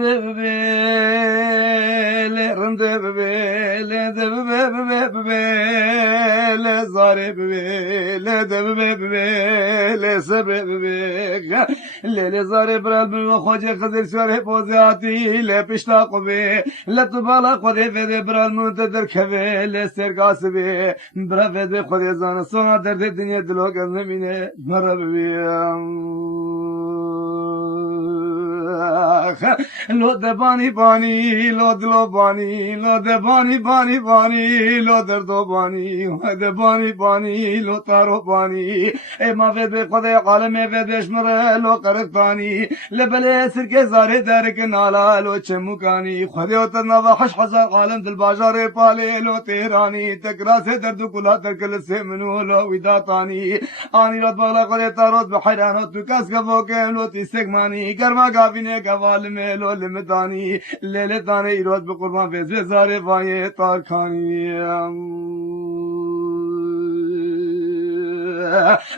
ببل رند ببل ببل زار ببل ببل سر ببل لیل زار برال بو خوج خضر سوره پوزاتی ل پشتا قبه ل تو بالا خود ود برال منتظر کوه ل سرگاس به برا ود خود زان سونا درد دنیا دلو گزمینه مرا لو دبانی بانی لو دلو بانی لو دبانی بانی بانی لو دردو بانی دبانی بانی لو تارو بانی ای ما ود خود عالم ود بشمر لو قرقانی لبل سرک زاره درک نالا لو چمکانی خود اتنا وحش حزار عالم دل بازار پاله لو تهرانی تکراس درد کلا ترکل سے منو لو وداتانی آنی رات بالا خود تارot بحیرانو تو کس گفو که لو تیسکمانی گرما گاوینه گوال میں لو لمدانی لیل دانے ایروز بقربان فیض زارے وائے تارکانی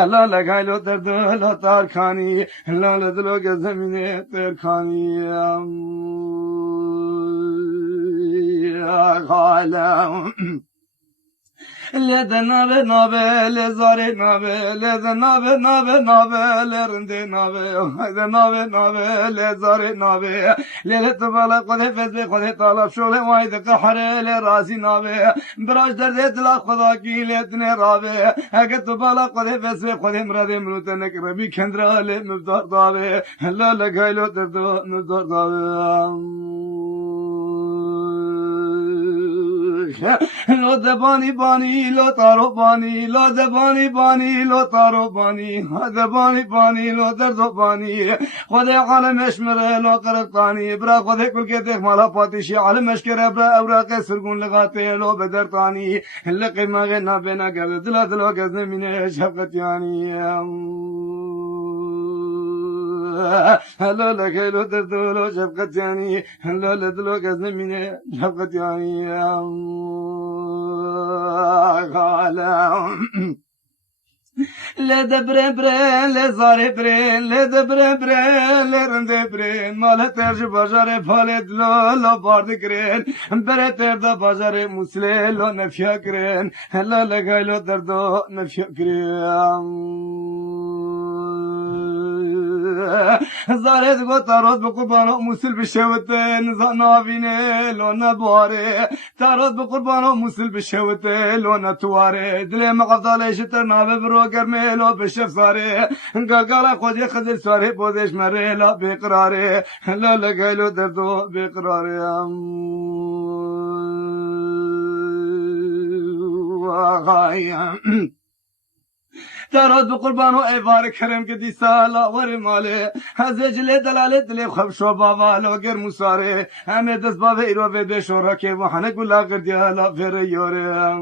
اللہ لگائی لو درد لو تارکانی اللہ لدلو کے زمین تارکانی غالم لذا نابه نابه لزاره نابه لذا نابه نابه نابه لرنده نابه لذا نابه نابه لزاره نابه لیلت بالا خود فزه خود طالب شوله واید قحره لرازی نابه براش درد دل خدا کی لیتنه رابه اگه تو بالا خود فزه خود مراد منوت نکربی کندرا ل مبدار دابه لا لگایلو درد مبدار دابه لو دبانی بانی لو تارو بانی لو دبانی بانی لو تارو بانی دبانی بانی لو دردو بانی خود عالم اشمره لو قرقانی برا خود کل کے دیکھ مالا پاتشی عالم اشکر برا اوراق سرگون لگاتے لو بدرتانی لقی مغی نابینا کرد دلا دلو گزن من شفقتیانی هلا لكيلو دردولو شفقت يعني هلا لدلو كزن من شفقت يعني غالا لدبر برين لزار برين لدبر برين لرند برين مال ترج بازار فالد لو بارد كرين برتر دا بازار مسلي لو نفيا كرين هلا لكيلو دردو نفيا كرين زارت گو تاروت بقربانو موسل بشوته نافینه لو نباره تاروت بقربانو موسل بشوته لو نتواره دل مقدالش تر ناب برو گرمه لو بشف ساره گاگالا خودی خزر ساره بودش مره لا بقراره لا لگایلو دردو بقراره آغایم تارot بقربانو ایوار کرم که دی سالا ور ماله هزجل دلالت دل خبشو بابا لوگر مساره همه دست باب ایرو به بشورا که وحنه گلا گردیا لا فر یوره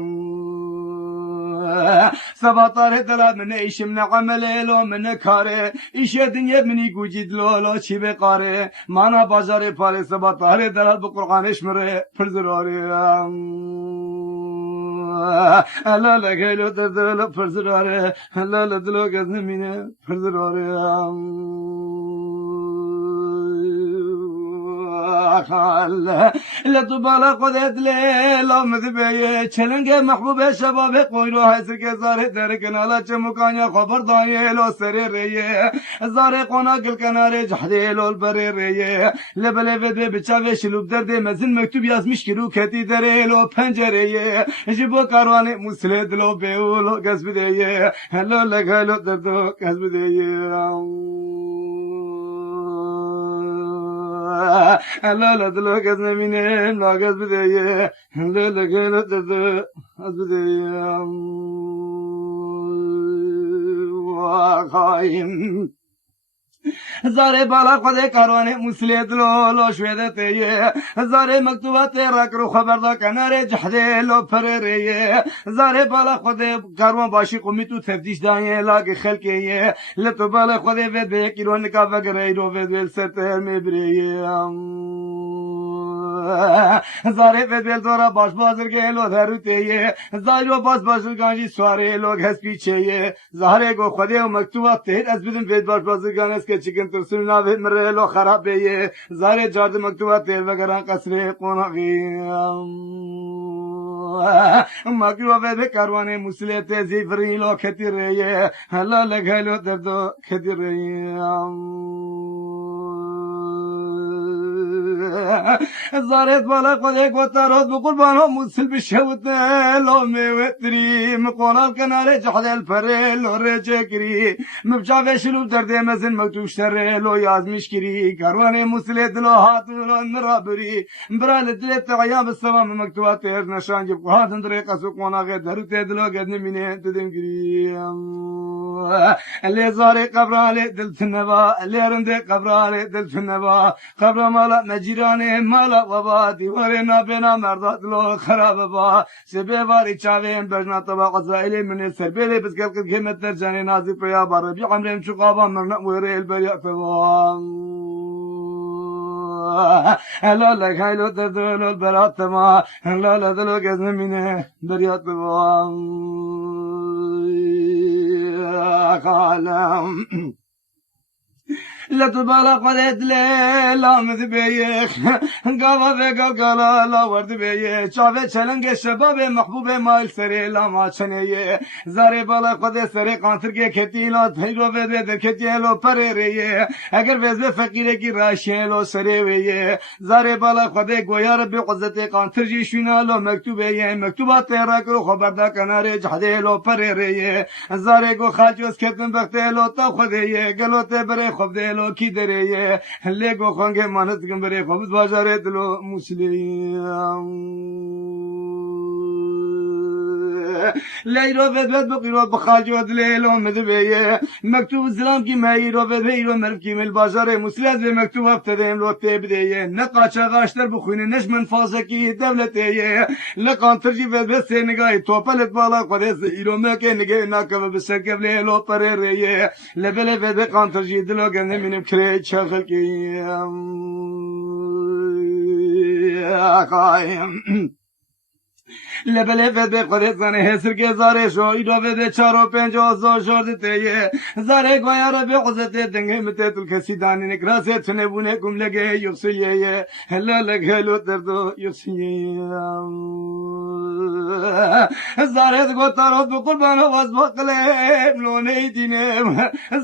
سباتار دلال من ایشم نعمل لو من کاره ایش دنیا منی گوجید لو چی بقاره مانا بازار پاره سباتار دلال بقرآنش مره پرزراره هلا لگیلو دردلو پرزراره هلا لدلو گزنمینه پرزراره لتو بالا قدت لیلا مذبیه چلنگ محبوب شباب قویرو حیث که زاره در کنالا چه مکانیا خبر دانیلو سر ریه زاره قونا گل کناره جحدیلو البر ریه لبله وده بچاوه شلوب درده مزن مکتوب یازمیش که رو کتی دریلو پنجریه جبو کاروان مسله دلو بیولو گز بدیه هلو لگلو دردو گز بدیه هلا لدلو گز نمینه لاگز بدیه هلا لگلو دردو گز بدیه واقعیم زاره بالا خود کاروان مسلی دلو لو شویدته یه زاره مکتوبات رکرو خبردا کنار جحده لو پرره یه زاره بالا خود کاروان باشی قومی تو تفتیش دانیه لاگ خلقه یه لطو بالا خود وید به یکی رو نکا وگره رو وید وید سرتر میبره یه زاره بدل دورا باش بازر گلو دروتیه زایرو باز بازر گانجی سواره لوگ هست پیچه زهره گو خودی و مکتوبات تهید از بدون فید باش بازر گان است که چکن ترسون ناوه مره لو خراب بیه زهره جارد مکتوبات تهید وگران قصر قناقی مکرو به کاروان مسلط زیفری لو کتی ریه هلا لگهلو دردو کتی ریه زارت بالا خودی گوتارات بقربان ها مسل بشوت لو میوتری مقالال کنار جحد الفره لو رجه کری مبجاوه شلوب درده مزن مکتوش تره لو یازمیش کری کاروان مسلط لو هاتو لو نرابری برال دلت عیام السلام مکتوبات تیر نشان جب قهاتن طریقه سو قناغه درو تدلو قد نمینه تدن کری اللي زاري قبرالي دلت النبا اللي رندي قبرالي دلت النبا قبر مالا مجيراني مالا وبادي ورنا بنا مردات لو خراب با سبي واري چاوين بجنا طبا قزائلي من السربيلي بس قلقت كيمت ترجاني نازي فيا باربي عمرين شقابا مرنا ويري البريق فبا هلا لك هايلو تدلو البرات ما هلا لدلو قزن منه بريات فبا قالم لا تبالا قدت لا مذبيخ قاوا في قلقلا لا ورد بيه شافه چلنگ شباب محبوب مال سري لا ما چنيه زاري بالا قد سري قانتر کے کھتی لا تھیرو وے دے کھتی لو پرے رے اگر وز فقیر کی راشن لو سري وے زاري بالا قد گویا رب عزت قانتر جی شنا لو مکتوب ہے مکتوبات تیرا کو خبردار کنارے جھدے لو پرے رے زاري کو خاجوس کتن وقت لو تا خدے گلوتے برے خود لو کی دره لگو خانگ مانت گنبره خبز بازاره دلو مسلم لیرو بدبد بقیرو بخاجو دلیلو مدبیه مکتوب السلام کی مایی رو بدهیرو مرف کی مل بازاره مسلط به مکتوب افتدیم لو تبدیه نقاچا غاشتر بخوینه نش منفاظه کی دولتیه لقانترجی بدبد سه نگاهی توپلت بالا قدس ایرو مکه نگه ناکم بسرکب لیلو پره ریه لبله بدبد قانترجی دلو گنده منم کره چخل کی قایم لبله فده خودت زنه حسر که زاره شوی رو فده 4 و 5 آزار شورده یه زاره گویا رو به عزت دنگه متتل کسی دانی نکراسه چنه بونه کم لگه یخسیه یه هلا لگه لو دردو یخسیه زاره دگو تارو دو قربان واز باقله لونه دینه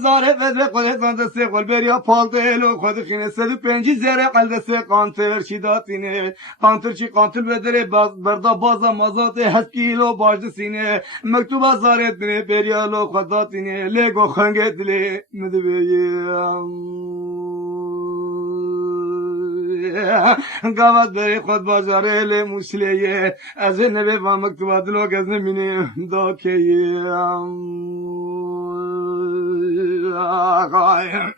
زاره فده خودت زن دسته قل بریا پالته لو خود خینه 105 زره قل دسته قانتر شیداتینه قانتر چی قانتر بدره بردا بازا مازات حسکیلو باج سینه مکتوبا زارت دنه بریالو خداتینه لگو خنگه دلی مدبیم گاوت بری خود بازاره لی مسلیه از نبی و مکتوبا دلو گز نمینه دا کهیم آقایم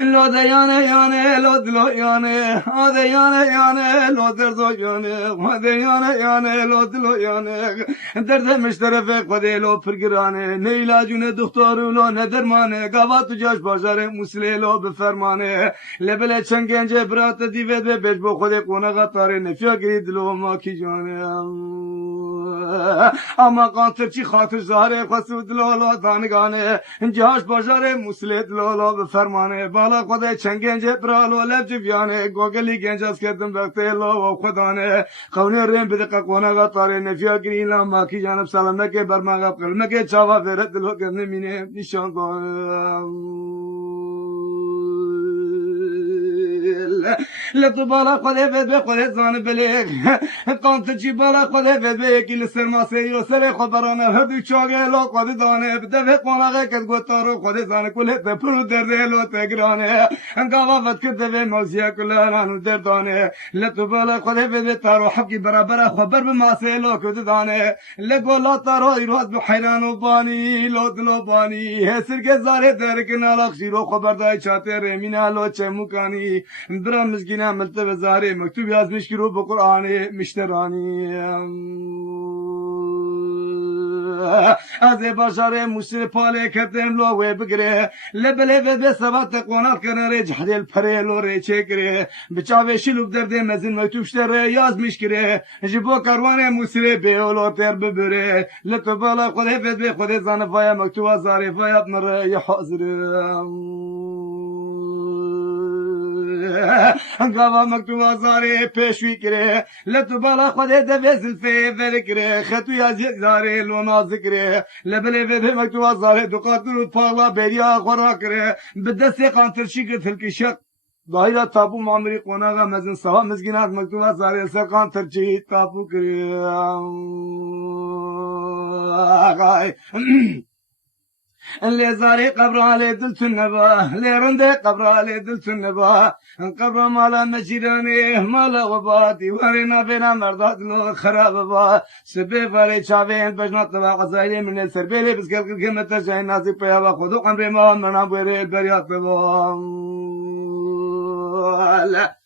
لو دیانه یانه لو دلو یانه آده یانه یانه لو دردو یانه آده یانه یانه لو دلو یانه درد مشترف خودی لو پرگرانه نه علاجونه دکترو لو نه درمانه گاوات جاش بازار مسلی لو بفرمانه لبله چنگنجه برات دیوید به بجبو خودی قونه تاره نفیا گری دلو ما کی جانه اما قانتر چی خاطر زهره خسود لولو دانگانه جاش بازار مسلی لولو بفرمانه بالا خدا چنگنج برالو لب جویانه گوگلی گنجاز کردم وقتی لو خدانه قونه ریم بدقه قونه تاره نفیا گری ما کی جانب سلام نکه برمغه قلمه که چاوا فرد دلو کرده مینه نشان لطو بالا خودی فد به خودی زان بلیگ قانت چی بالا خودی فد به یکی لسر ماسه و سر خبرانه هدو چاگه لو خودی دانه بده به قناقه کد گوتارو خودی زانه کله تپرو درده لو تگرانه انگاوا فد کرده به موزیا کله رانو دردانه لطو بالا خودی فد به تارو حبکی برابر خبر به ماسه لو کد دانه لگو لا تارو ایروز به حیرانو بانی لو دلو بانی هسر که زاره درکن علاق شیرو خبردای چاته رمینه لو چه مکانی برا مزگینه ملتب زاره مکتوب yazmış ki رو به قرآن مشترانی از بشر موسر پاله کتم لو و بگره لبله به ثبات قنات کناره جهل پرلو ره چکره بچاوه شلوب درده مزین مکتوبشتره یاز میشکره جبو کاروان موسر بیولو تر ببره لتبالا خود فد به خود زنفای مکتوب زارفای ابنره یا حاضره گاوا مکتوب زاره پیشوی کره لتبالا خود دوزل فیور کره خطوی از یک زاره لو ناز کره لبله به مکتوب زاره دقاتر پالا بریا خورا کره به دست قانترشی که تلکی شک ظاهرا تابو معمری قناغا مزن سوا مزگینات مکتوب زاره سر قانترچی تابو کره آقای اللي زاري قبر علي دلت النبا اللي رندي قبر علي دلت النبا قبر مالا مجيراني مالا وباتي ورينا بينا مردات لو خراب با سبي فاري شاوين بجنا طبع قزايلي من السربيلي بس قلق القمة ترجعين ناسي بيها خذوا قمري ما منا بويري البريات بوا لا